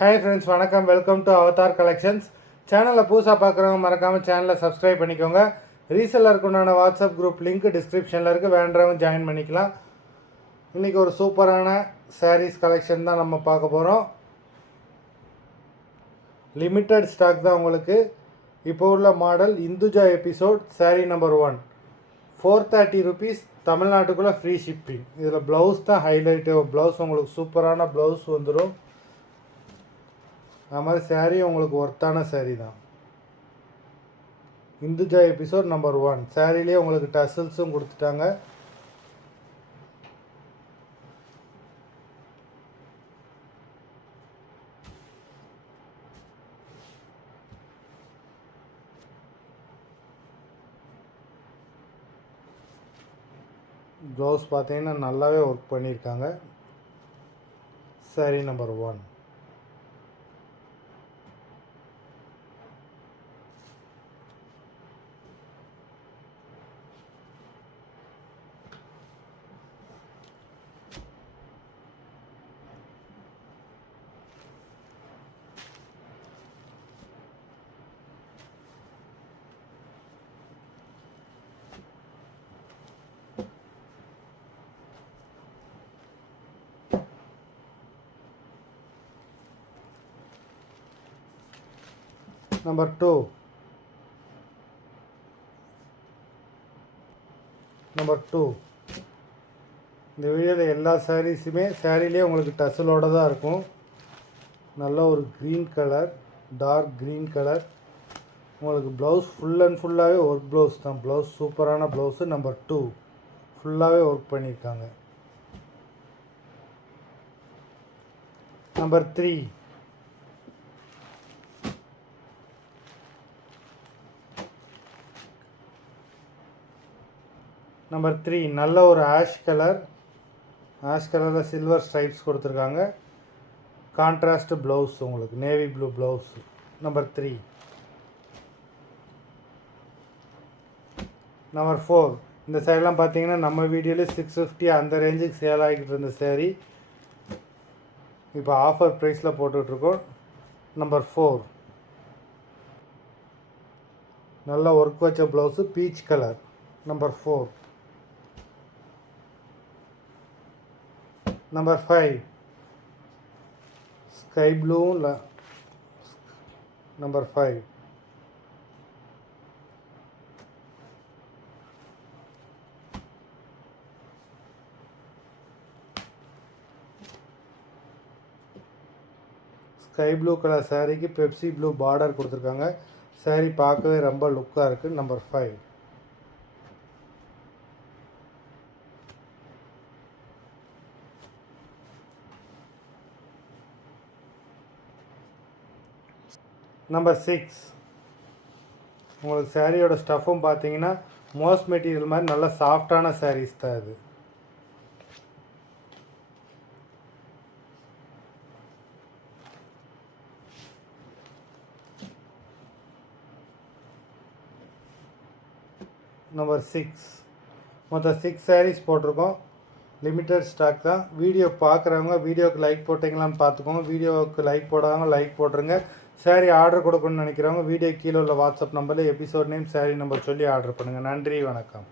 Hi friends, வணக்கம். Welcome to Avatar collections. சேனலில் புதுசாக பார்க்குறவங்க மறக்காமல் சேனலை சப்ஸ்கிரைப் பண்ணிக்கோங்க. ரீசெல்லருக்கு உண்டான வாட்ஸ்அப் குரூப் லிங்க் டிஸ்கிரிப்ஷனில் இருக்குது, வேண்டவங்க ஜாயின் பண்ணிக்கலாம். இன்றைக்கி ஒரு சூப்பரான சாரீஸ் கலெக்ஷன் தான் நம்ம பார்க்க போகிறோம். லிமிட்டட் ஸ்டாக் தான் உங்களுக்கு. இப்போ உள்ள model Hinduja episode sari number 1, 430 rupees. தமிழ்நாட்டுக்குள்ளே ஃப்ரீ ஷிப்பிங். இதில் ப்ளவுஸ் தான் ஹைலைட்டு. ப்ளவுஸ் உங்களுக்கு சூப்பரான ப்ளவுஸ் வந்துடும். அது மாதிரி சேரீ உங்களுக்கு ஒர்த்தான சேரீ தான். இந்துஜா எபிசோட் நம்பர் 1 சேரீலேயே உங்களுக்கு டசல்ஸும் கொடுத்துட்டாங்க. ப்ளவுஸ் பார்த்தீங்கன்னா நல்லாவே ஒர்க் பண்ணியிருக்காங்க. சாரீ நம்பர் 1. நம்பர் 2. இந்த வீடியோவில் எல்லா சாரீஸுமே சாரீலேயே உங்களுக்கு டசலோடு தான் இருக்கும். நல்ல ஒரு green colour, dark green colour. உங்களுக்கு ப்ளவுஸ் ஃபுல் அண்ட் ஃபுல்லாகவே ஒர்க் ப்ளவுஸ் தான். ப்ளவுஸ் சூப்பரான ப்ளவுஸு. நம்பர் 2 ஃபுல்லாகவே ஒர்க் பண்ணியிருக்காங்க. நம்பர் 3. நம்பர் 3 நல்ல ஒரு ஆஷ் கலரில் சில்வர் ஸ்ட்ரைப்ஸ் கொடுத்துருக்காங்க. கான்ட்ராஸ்ட் ப்ளவுஸ், உங்களுக்கு navy blue blouse. Number 3. Number 4. இந்த சைடெலாம் பார்த்தீங்கன்னா நம்ம வீடியோவில் 650 அந்த ரேஞ்சுக்கு சேல் ஆகிக்கிட்டு இருந்த சேரீ இப்போ ஆஃபர் ப்ரைஸில் போட்டுட்ருக்கோம். நம்பர் 4 நல்ல ஒர்க் வச்ச blouse, peach colour. Number 4. Number 5 sky blue. Number 5. Sky blue colour சாரீக்கு பெப்சி ப்ளூ பார்டர் கொடுத்துருக்காங்க. சாரீ பார்க்கவே ரொம்ப லுக்காக இருக்குது. நம்பர் 5. நம்பர் 6 உங்களுக்கு சாரியோட ஸ்டஃப்பும் பார்த்தீங்கன்னா மோஸ்ட் மெட்டீரியல் மாதிரி நல்ல சாஃப்டான சாரீஸ் தான் இது. நம்பர் 6 மொத்தம் 6 சாரீஸ் போட்டிருக்கோம். லிமிட்டட் ஸ்டாக் தான். வீடியோ பார்க்குறவங்க வீடியோவுக்கு லைக் போட்டிங்களான்னு பார்த்துக்கோங்க. வீடியோவுக்கு லைக் போடாதவங்க லைக் போட்டுருங்க. சாரீ ஆர்டர் கொடுக்கணும்னு நினைக்கிறவங்க வீடியோ கீழே உள்ள வாட்ஸ்அப் நம்பரில் எபிசோட் நேம், சாரீ நம்பர் சொல்லி ஆர்டர் பண்ணுங்கள். நன்றி, வணக்கம்.